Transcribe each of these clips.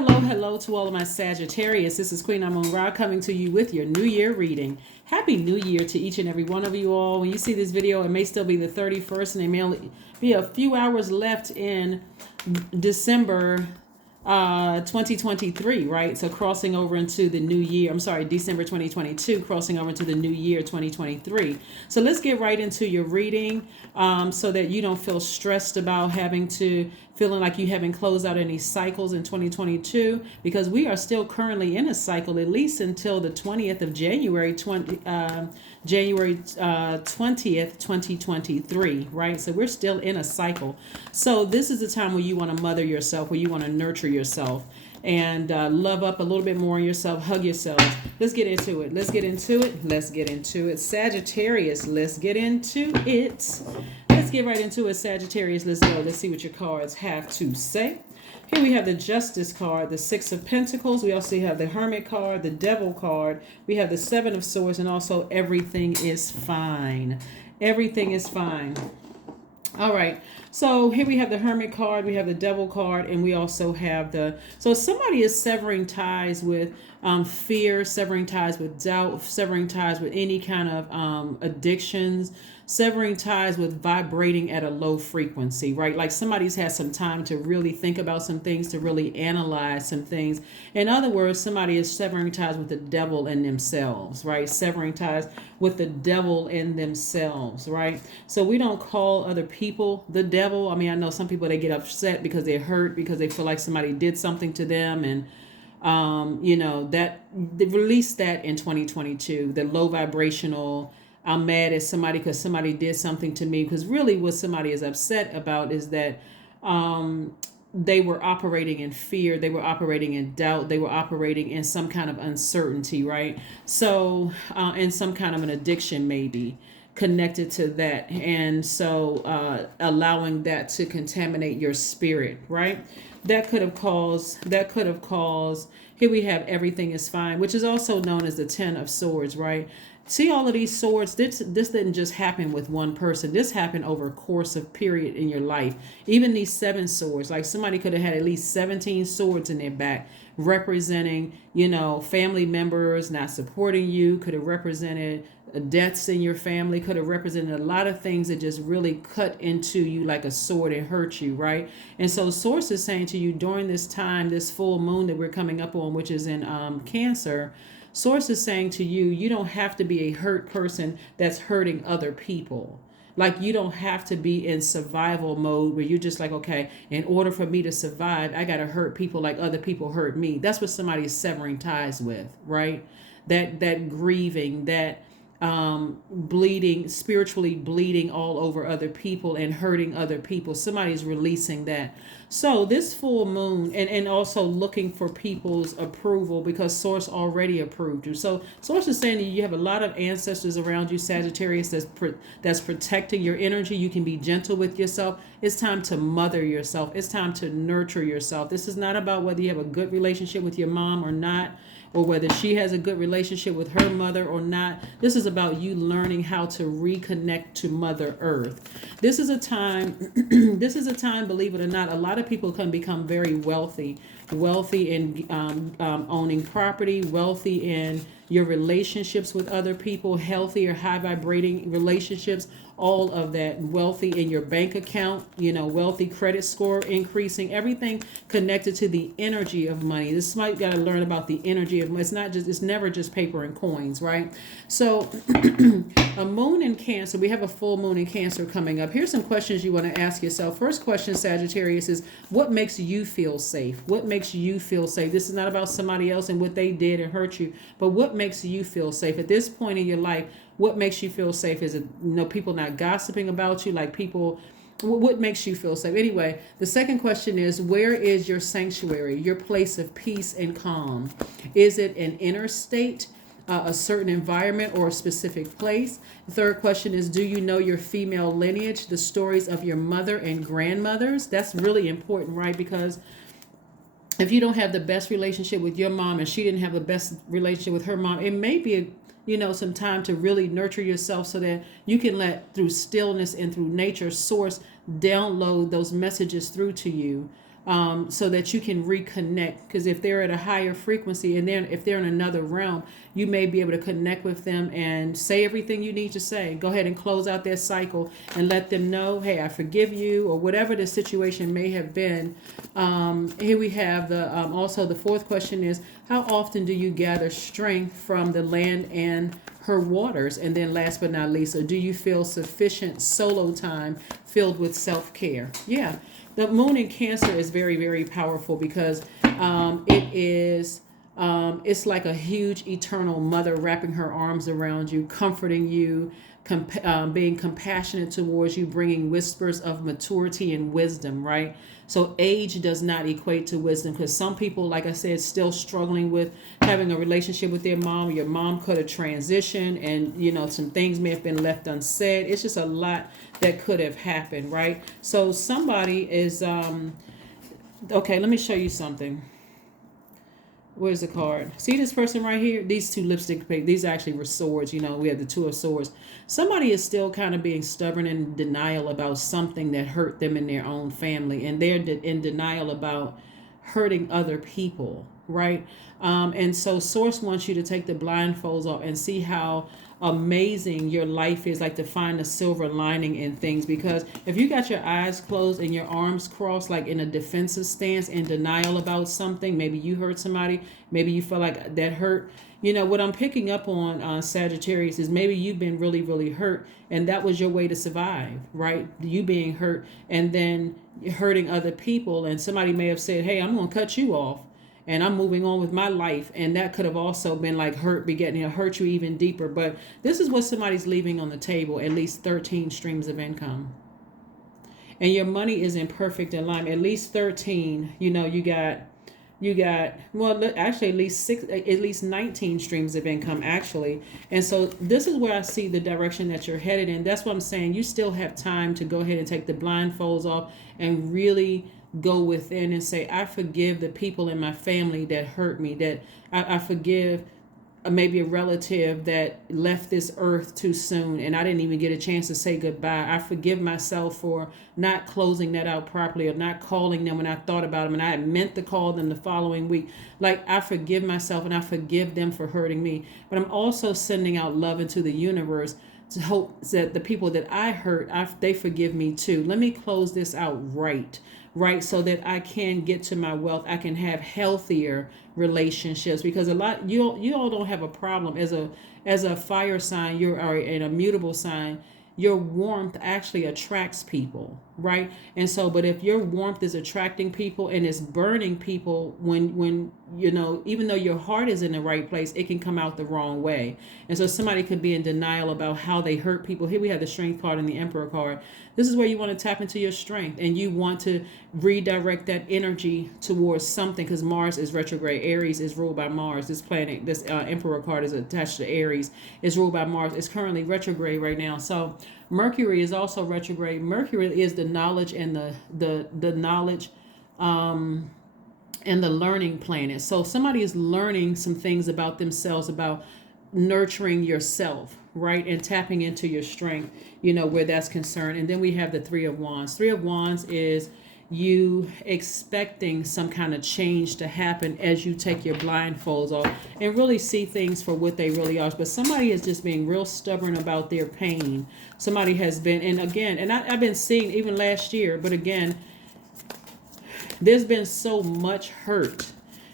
Hello to all of my Sagittarius. This is Queen Amun Ra coming to you with your New Year reading. Happy New Year to each and every one of you all. When you see this video, it may still be the 31st and there may only be a few hours left in December 2023, right? So crossing over into the new year. I'm sorry, December 2022, crossing over into the new year 2023. So let's get right into your reading so that you don't feel stressed about feeling like you haven't closed out any cycles in 2022, because we are still currently in a cycle at least until the 20th of January 20th, 2023, right? So we're still in a cycle. So this is the time where you want to mother yourself, where you want to nurture yourself and love up a little bit more on yourself, hug yourself. Let's get into it. Sagittarius, let's get into it. Let's get right into it, Sagittarius. Let's go. Let's see what your cards have to say. Here we have the Justice card, the Six of Pentacles. We also have the Hermit card, the Devil card. We have the Seven of Swords, and also everything is fine. Everything is fine. All right. So here we have the Hermit card, we have the Devil card, and we also have so somebody is severing ties with fear, severing ties with doubt, severing ties with any kind of addictions, severing ties with vibrating at a low frequency, right? Like somebody's had some time to really think about some things, to really analyze some things. In other words, somebody is severing ties with the devil in themselves, right? Severing ties with the devil in themselves, right? So we don't call other people the devil. I mean, I know some people, they get upset because they're hurt, because they feel like somebody did something to them, and that they released that in 2022, the low vibrational, I'm mad at somebody because somebody did something to me. Because really what somebody is upset about is that they were operating in fear, they were operating in doubt, they were operating in some kind of uncertainty, right? So in some kind of an addiction maybe connected to that, and so allowing that to contaminate your spirit, right? That could have caused here we have everything is fine, which is also known as the Ten of Swords, right? See, all of these swords, this didn't just happen with one person. This happened over a course of period in your life. Even these seven swords, like somebody could have had at least 17 swords in their back, representing, family members not supporting you, could have represented deaths in your family, could have represented a lot of things that just really cut into you like a sword and hurt you, right? And so Source is saying to you during this time, this full moon that we're coming up on, which is in Cancer, Source is saying to you, you don't have to be a hurt person that's hurting other people. Like, you don't have to be in survival mode where you're just like, okay, in order for me to survive, I got to hurt people like other people hurt me. That's what somebody is severing ties with, right? That grieving, that bleeding, spiritually bleeding all over other people and hurting other people. Somebody's releasing that. So this full moon, and also looking for people's approval, because Source already approved you. So Source is saying that you have a lot of ancestors around you, Sagittarius, that's protecting your energy. You can be gentle with yourself. It's time to mother yourself. It's time to nurture yourself. This is not about whether you have a good relationship with your mom or not, or whether she has a good relationship with her mother or not. This is about you learning how to reconnect to Mother Earth. This is a time, believe it or not, a lot of people can become very wealthy in owning property, wealthy in your relationships with other people, healthy or high vibrating relationships, all of that, wealthy in your bank account, wealthy credit score increasing, everything connected to the energy of money. This might got to learn about the energy of money. It's never just paper and coins, right? So a moon in Cancer, we have a full moon in Cancer coming up. Here's some questions you want to ask yourself. First question, Sagittarius, is what makes you feel safe? What makes you feel safe? This is not about somebody else and what they did and hurt you, but what makes you feel safe at this point in your life? What makes you feel safe? Is it people not gossiping about you, like people? What makes you feel safe? Anyway, the second question is, where is your sanctuary, your place of peace and calm? Is it an inner state, a certain environment, or a specific place? The third question is, do you know your female lineage, the stories of your mother and grandmothers? That's really important, right? Because if you don't have the best relationship with your mom and she didn't have the best relationship with her mom, it may be some time to really nurture yourself so that you can let, through stillness and through nature, Source download those messages through to you so that you can reconnect. Because if they're at a higher frequency, and then if they're in another realm, you may be able to connect with them and say everything you need to say. Go ahead and close out their cycle and let them know, hey, I forgive you, or whatever the situation may have been. Here we have the also the fourth question is, how often do you gather strength from the land and her waters? And then last but not least, do you feel sufficient solo time filled with self-care? Yeah, the moon in Cancer is very, very powerful because it's like a huge eternal mother wrapping her arms around you, comforting you, being compassionate towards you, bringing whispers of maturity and wisdom, right? So age does not equate to wisdom, because some people, like I said, still struggling with having a relationship with their mom. Your mom could have transitioned, and some things may have been left unsaid. It's just a lot that could have happened, right? So somebody is okay, let me show you something. Where's the card? See this person right here? These two lipstick pig. These actually were swords. We have the Two of Swords. Somebody is still kind of being stubborn and in denial about something that hurt them in their own family. And they're in denial about hurting other people, right? And so Source wants you to take the blindfolds off and see how amazing your life is, like to find the silver lining in things. Because if you got your eyes closed and your arms crossed, like in a defensive stance, in denial about something, maybe you hurt somebody, maybe you feel like that hurt. What I'm picking up on, Sagittarius, is maybe you've been really, really hurt, and that was your way to survive, right? You being hurt and then hurting other people, and somebody may have said, hey, I'm going to cut you off and I'm moving on with my life. And that could have also been like hurt you even deeper. But this is what somebody's leaving on the table: at least 13 streams of income. And your money is in perfect alignment. At least 13, you got well, actually at least 19 streams of income, actually. And so this is where I see the direction that you're headed in. That's what I'm saying. You still have time to go ahead and take the blindfolds off and really go within and say, I forgive the people in my family that hurt me, that I forgive maybe a relative that left this earth too soon and I didn't even get a chance to say goodbye. I forgive myself for not closing that out properly, or not calling them when I thought about them and I had meant to call them the following week. Like, I forgive myself and I forgive them for hurting me. But I'm also sending out love into the universe to hope that the people that I hurt, they forgive me too. Let me close this out right, so that I can get to my wealth. I can have healthier relationships, because a lot you all don't have a problem as a fire sign. You're an immutable sign. Your warmth actually attracts people, right? And so, but if your warmth is attracting people and it's burning people, when even though your heart is in the right place, it can come out the wrong way. And so somebody could be in denial about how they hurt people. Here we have the Strength card and the Emperor card. This is where you want to tap into your strength, and you want to redirect that energy towards something, because Mars is retrograde. Aries is ruled by Mars. This planet, this Emperor card is attached to Aries. It's ruled by Mars. It's currently retrograde right now. So Mercury is also retrograde. Mercury is the knowledge and the knowledge and the learning planet. So somebody is learning some things about themselves, about nurturing yourself, right? And tapping into your strength, where that's concerned. And then we have the Three of Wands. Three of Wands is you expecting some kind of change to happen as you take your blindfolds off and really see things for what they really are. But somebody is just being real stubborn about their pain. Somebody has been, and I've been seeing even last year, but again, there's been so much hurt.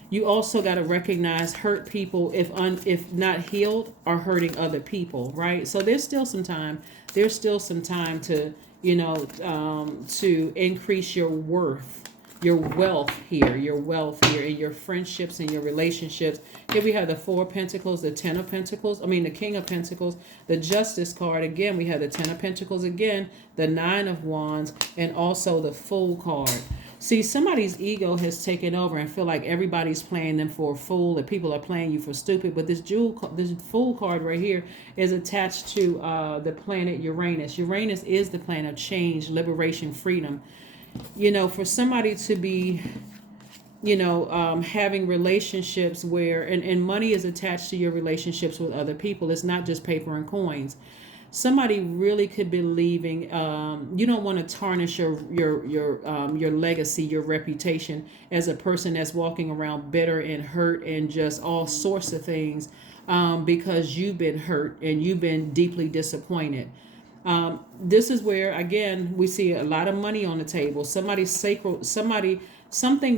You also got to recognize hurt people, if not healed, are hurting other people, right? So there's still some time. There's still some time to, to increase your worth, your wealth here, in your friendships and your relationships. Here we have the Four of Pentacles, the Ten of Pentacles, the King of Pentacles, the Justice card. Again, we have the Ten of Pentacles again, the Nine of Wands, and also the Fool card. See, somebody's ego has taken over and feel like everybody's playing them for a fool, that people are playing you for stupid. But this Fool card right here is attached to the planet Uranus. Uranus is the planet of change, liberation, freedom. For somebody to be, having relationships where, and money is attached to your relationships with other people. It's not just paper and coins. somebody really could be leaving. You don't want to tarnish your legacy, your reputation as a person that's walking around bitter and hurt and just all sorts of things, because you've been hurt and you've been deeply disappointed. This is where again we see a lot of money on the table. Something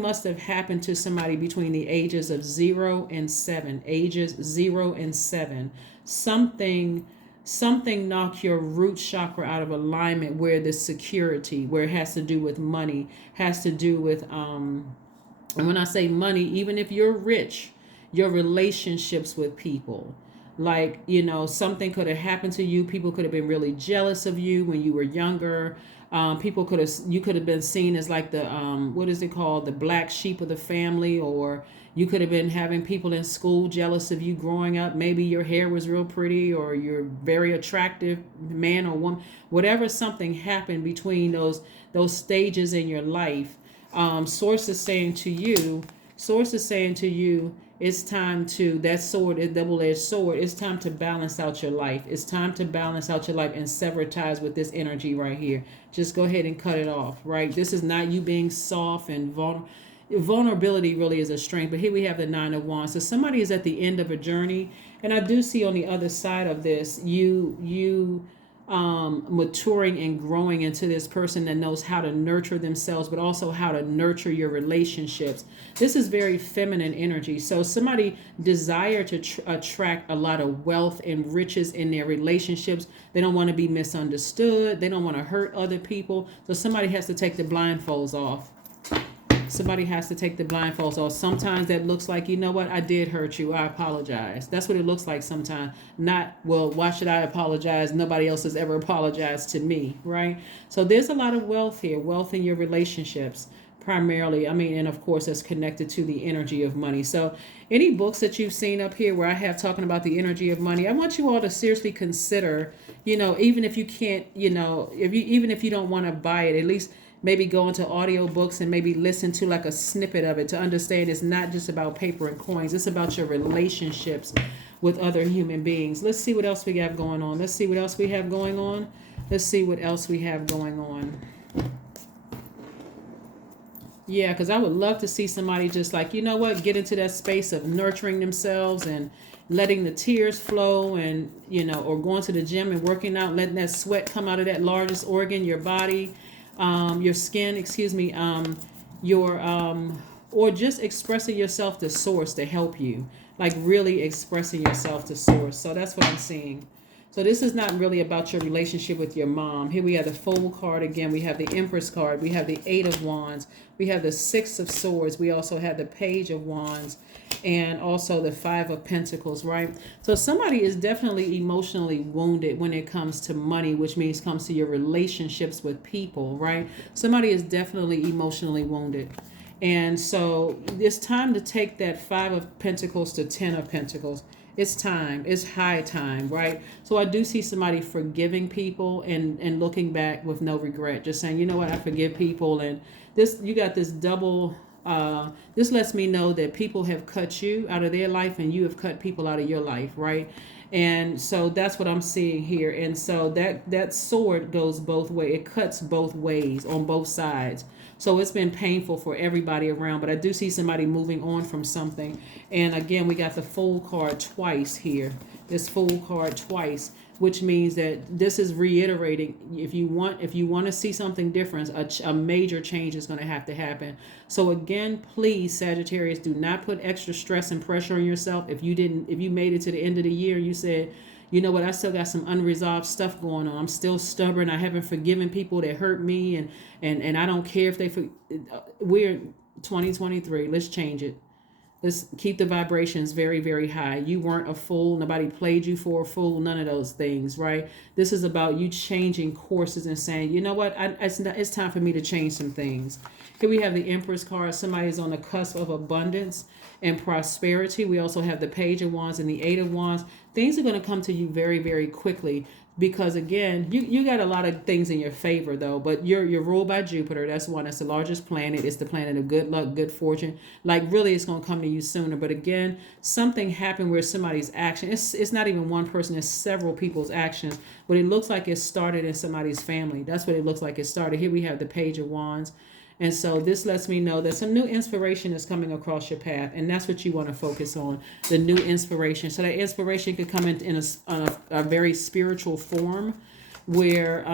must have happened to somebody between the ages of 0 and 7. Ages 0 and 7. Something knocked your root chakra out of alignment, where the security, where it has to do with money, has to do with and when I say money, even if you're rich, your relationships with people. Like, something could have happened to you. People could have been really jealous of you when you were younger. You could have been seen as like the, what is it called? The black sheep of the family, or you could have been having people in school jealous of you growing up. Maybe your hair was real pretty, or you're very attractive man or woman. Whatever, something happened between those stages in your life. Source is saying to you, it's time to, that sword, a double-edged sword, it's time to balance out your life. It's time to balance out your life and sever ties with this energy right here. Just go ahead and cut it off, right? This is not you being soft and vulnerable. Vulnerability really is a strength, but here we have the 9 of Wands. So somebody is at the end of a journey, and I do see on the other side of this, you maturing and growing into this person that knows how to nurture themselves, but also how to nurture your relationships. This is very feminine energy. So somebody desire to attract a lot of wealth and riches in their relationships. They don't want to be misunderstood. They don't want to hurt other people. So somebody has to take the blindfolds off. Somebody has to take the blindfolds off. Sometimes that looks like, you know what, I did hurt you, I apologize. That's what it looks like sometimes. Not, well, why should I apologize? Nobody else has ever apologized to me, right? So there's a lot of wealth here, wealth in your relationships primarily. And of course, it's connected to the energy of money. So any books that you've seen up here where I have talking about the energy of money, I want you all to seriously consider, even if you can't, even if you don't want to buy it, at least maybe go into audiobooks and maybe listen to like a snippet of it to understand it's not just about paper and coins. It's about your relationships with other human beings. Let's see what else we have going on. Let's see what else we have going on. Yeah, because I would love to see somebody just like, get into that space of nurturing themselves and letting the tears flow and, or going to the gym and working out, letting that sweat come out of that largest organ, your body. Your skin, or just expressing yourself to source to help you, like really expressing yourself to source. So that's what I'm seeing. So this is not really about your relationship with your mom. Here we have the Fool card again. We have the Empress card. We have the 8 of Wands. We have the 6 of Swords. We also have the Page of Wands and also the 5 of Pentacles, right? So somebody is definitely emotionally wounded when it comes to money, which means comes to your relationships with people, right? Somebody is definitely emotionally wounded. And so it's time to take that 5 of Pentacles to 10 of Pentacles. It's time. It's high time, right? So I do see somebody forgiving people and looking back with no regret. Just saying, you know what, I forgive people. And this, you got this double, this lets me know that people have cut you out of their life and you have cut people out of your life, right? And so that's what I'm seeing here. And so that sword goes both ways. It cuts both ways on both sides. So it's been painful for everybody around, but I do see somebody moving on from something. And again, we got the Fool card twice here. This Fool card twice, which means that this is reiterating, if you want to see something different, a major change is going to have to happen. So again, please, Sagittarius, do not put extra stress and pressure on yourself. If you made it to the end of the year and you said, you know what, I still got some unresolved stuff going on. I'm still stubborn. I haven't forgiven people that hurt me, and I don't care if we're 2023. Let's change it. Let's keep the vibrations very, very high. You weren't a fool. Nobody played you for a fool. None of those things, right? This is about you changing courses and saying, you know what, it's time for me to change some things. Here we have the Empress card. Somebody's on the cusp of abundance and prosperity. We also have the Page of Wands and the 8 of Wands. things are going to come to you very, very quickly. Because again, you got a lot of things in your favor though, but you're ruled by Jupiter. That's one. That's the largest planet. It's the planet of good luck, good fortune. Like really, it's gonna come to you sooner. But again, something happened where somebody's action. It's not even one person. It's several people's actions. But it looks like it started in somebody's family. That's what it looks like it started. Here we have the Page of Wands. And so this lets me know that some new inspiration is coming across your path, and that's what you want to focus on, the new inspiration. So that inspiration could come in a very spiritual form where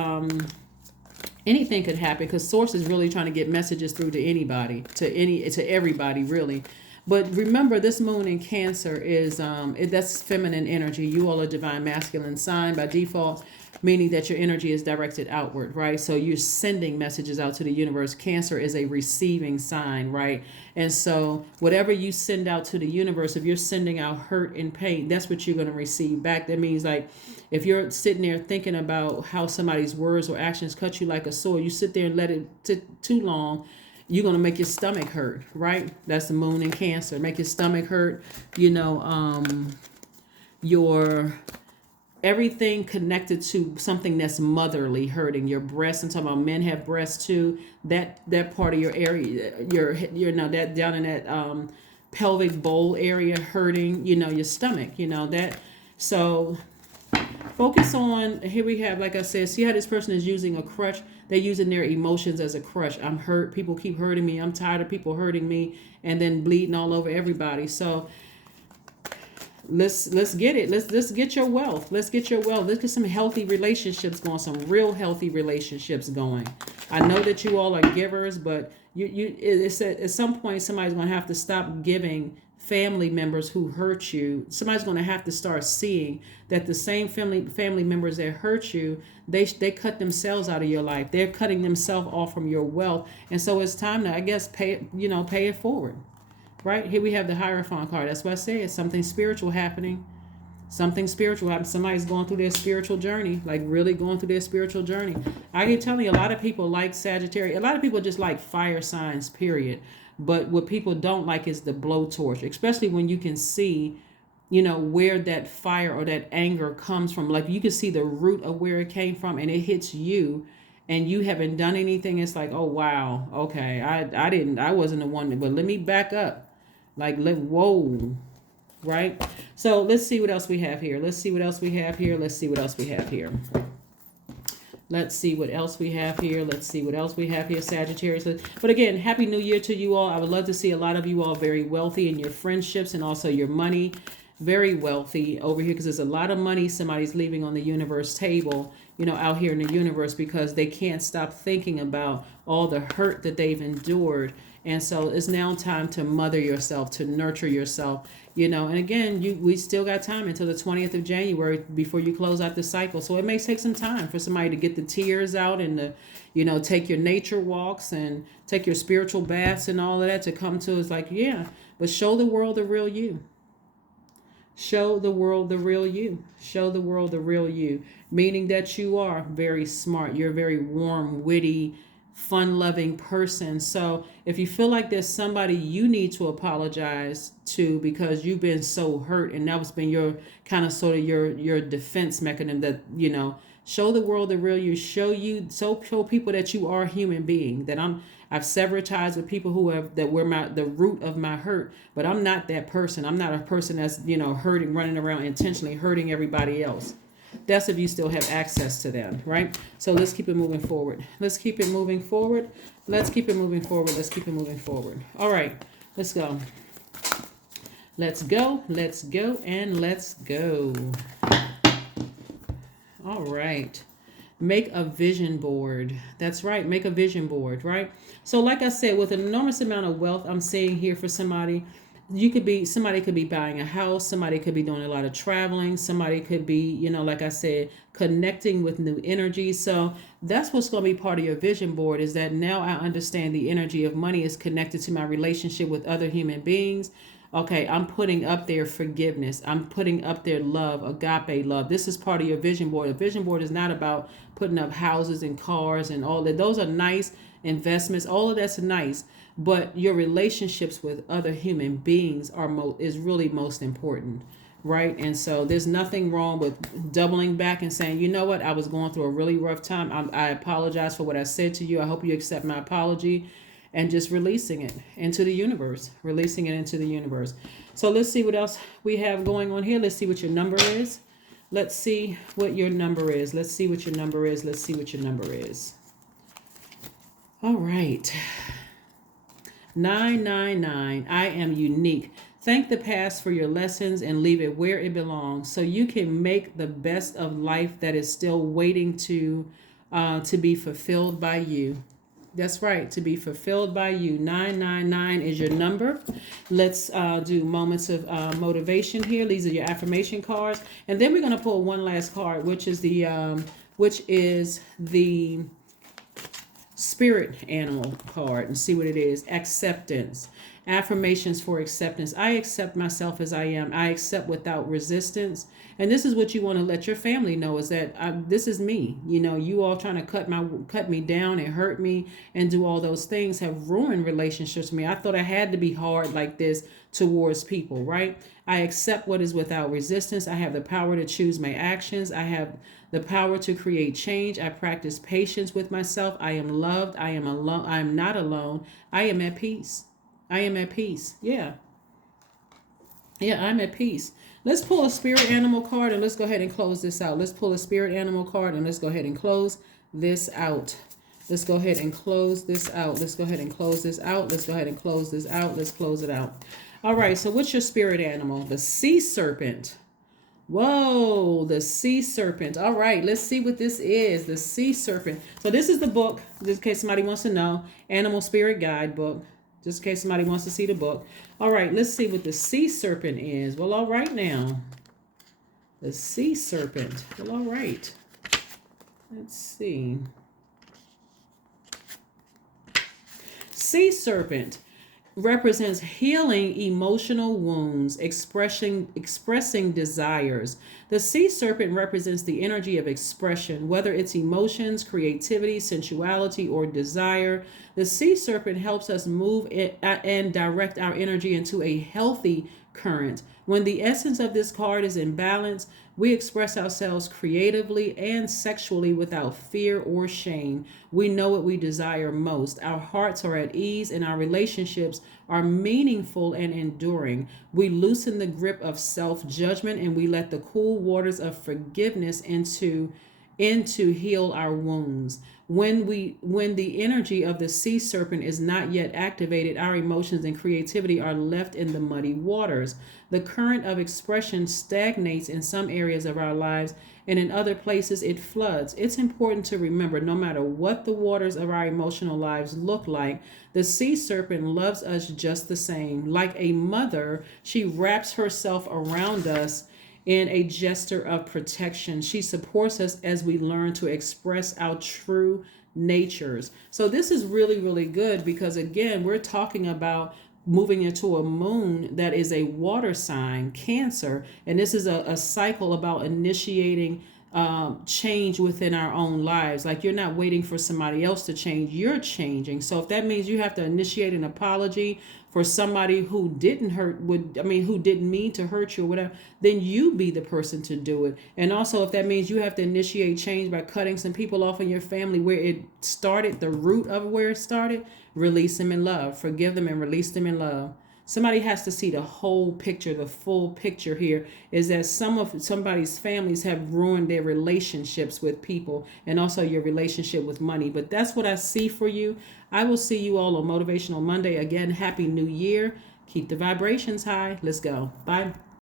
anything could happen, because Source is really trying to get messages through to anybody, to everybody really. But remember, this moon in Cancer is that's feminine energy. You all are divine masculine sign by default, meaning that your energy is directed outward, right? So you're sending messages out to the universe. Cancer is a receiving sign, right? And so whatever you send out to the universe, if you're sending out hurt and pain, that's what you're going to receive back. That means like if you're sitting there thinking about how somebody's words or actions cut you like a sword, you sit there and let it too long, you're going to make your stomach hurt, right? That's the moon in Cancer. Make your stomach hurt, your everything connected to something that's motherly hurting. Your breasts, I'm talking about men have breasts too. That part of your area, that down in that pelvic bowl area hurting, your stomach, that. So focus on, here we have, like I said, see how this person is using a crutch. They're using their emotions as a crutch. I'm hurt. People keep hurting me. I'm tired of people hurting me, and then bleeding all over everybody. So let's get it. Let's get your wealth. Let's get your wealth. Let's get some healthy relationships going. Some real healthy relationships going. I know that you all are givers, but it's at some point somebody's going to have to stop giving family members who hurt you. Somebody's going to have to start seeing that the same family members that hurt you, they cut themselves out of your life. They're cutting themselves off from your wealth, and so it's time to, I guess, pay it forward. Right here we have the Hierophant card. That's what I said. Something spiritual happening. Something spiritual happening. Somebody's going through their spiritual journey, like really going through their spiritual journey. I can tell you, a lot of people like Sagittarius. A lot of people just like fire signs, period. But what people don't like is the blowtorch, especially when you can see, where that fire or that anger comes from. Like you can see the root of where it came from, and it hits you, and you haven't done anything. It's like, oh wow, okay, I wasn't the one, but let me back up. Like, whoa, right? So let's see what else we have here. Let's see what else we have here. Let's see what else we have here. Let's see what else we have here. Let's see what else we have here, Sagittarius. But again, Happy New Year to you all. I would love to see a lot of you all very wealthy in your friendships and also your money. Very wealthy over here, because there's a lot of money somebody's leaving on the universe table, out here in the universe, because they can't stop thinking about all the hurt that they've endured. And so it's now time to mother yourself, to nurture yourself, and again, we still got time until the 20th of January before you close out the cycle. So it may take some time for somebody to get the tears out and to, take your nature walks and take your spiritual baths and all of that to come to. It's like, yeah, but show the world the real you. Show the world the real you. Show the world the real you, meaning that you are very smart. You're a very warm, witty, fun-loving person. So if you feel like there's somebody you need to apologize to because you've been so hurt, and that was been your kind of sort of your defense mechanism, that show the world the real you. Show people that you are a human being. That I've severed ties with people that were the root of my hurt, but I'm not that person. I'm not a person that's hurting, running around intentionally hurting everybody else. That's if you still have access to them, right? So let's keep it moving forward. Let's keep it moving forward. Let's keep it moving forward. Let's keep it moving forward. All right, let's go. Let's go. Let's go. And let's go. All right. Make a vision board. That's right. Make a vision board, right? So like I said, with an enormous amount of wealth I'm seeing here for somebody, somebody could be buying a house, somebody could be doing a lot of traveling, somebody could be, like I said, connecting with new energy. So that's what's going to be part of your vision board, is that now I understand the energy of money is connected to my relationship with other human beings. Okay, I'm putting up their forgiveness. I'm putting up their love, agape love. This is part of your vision board. A vision board is not about putting up houses and cars and all that. Those are nice investments. All of that's nice. But your relationships with other human beings is really most important, right? And so there's nothing wrong with doubling back and saying, you know what, I was going through a really rough time. I apologize for what I said to you. I hope you accept my apology, and just releasing it into the universe, releasing it into the universe. So let's see what else we have going on here. Let's see what your number is. Let's see what your number is. Let's see what your number is. Let's see what your number is. All right. 999. I am unique. Thank the past for your lessons and leave it where it belongs so you can make the best of life that is still waiting to be fulfilled by you. That's right, to be fulfilled by you. 999 is your number. Let's do moments of motivation here. These are your affirmation cards. And then we're going to pull one last card, which is the spirit animal card, and see what it is. Acceptance. Affirmations for acceptance. I accept myself as I am. I accept without resistance. And this is what you want to let your family know, is that this is me. You know, you all trying to cut me down and hurt me and do all those things have ruined relationships with me. I thought I had to be hard like this towards people, right? I accept what is without resistance. I have the power to choose my actions. I have the power to create change. I practice patience with myself. I am loved. I am alone. I am not alone. I am at peace. I am at peace. Yeah, I'm at peace. Let's pull a spirit animal card and let's go ahead and close this out. Let's pull a spirit animal card and let's go ahead and close this out. Let's go ahead and close this out. Let's go ahead and close this out. Let's go ahead and close this out. Let's close it out. All right, so what's your spirit animal? The sea serpent. Whoa, the sea serpent. All right, let's see what this is. The sea serpent. So this is the book, just in case somebody wants to know. Animal Spirit Guide book. Just in case somebody wants to see the book. All right, let's see what the sea serpent is. Well, all right now. The sea serpent. Well, all right. Let's see. Sea serpent represents healing emotional wounds, expressing desires. The sea serpent represents the energy of expression, whether it's emotions, creativity, sensuality, or desire. The sea serpent helps us move and direct our energy into a healthy current. When the essence of this card is in balance, we express ourselves creatively and sexually without fear or shame. We know what we desire most. Our hearts are at ease and our relationships are meaningful and enduring. We loosen the grip of self-judgment and we let the cool waters of forgiveness into heal our wounds. When the energy of the sea serpent is not yet activated, our emotions and creativity are left in the muddy waters. The current of expression stagnates in some areas of our lives, and in other places it floods. It's important to remember, no matter what the waters of our emotional lives look like, the sea serpent loves us just the same. Like a mother, she wraps herself around us in a gesture of protection. She supports us as we learn to express our true natures. So this is really, really good because, again, we're talking about moving into a moon that is a water sign, Cancer. And this is a cycle about initiating change within our own lives. Like, you're not waiting for somebody else to change, you're changing. So if that means you have to initiate an apology for somebody who who didn't mean to hurt you or whatever, then you be the person to do it. And also, if that means you have to initiate change by cutting some people off in your family where it started, the root of where it started, release them in love, forgive them and release them in love. Somebody has to see the whole picture. The full picture here is that somebody's families have ruined their relationships with people and also your relationship with money. But that's what I see for you. I will see you all on Motivational Monday. Again, Happy New Year. Keep the vibrations high. Let's go. Bye.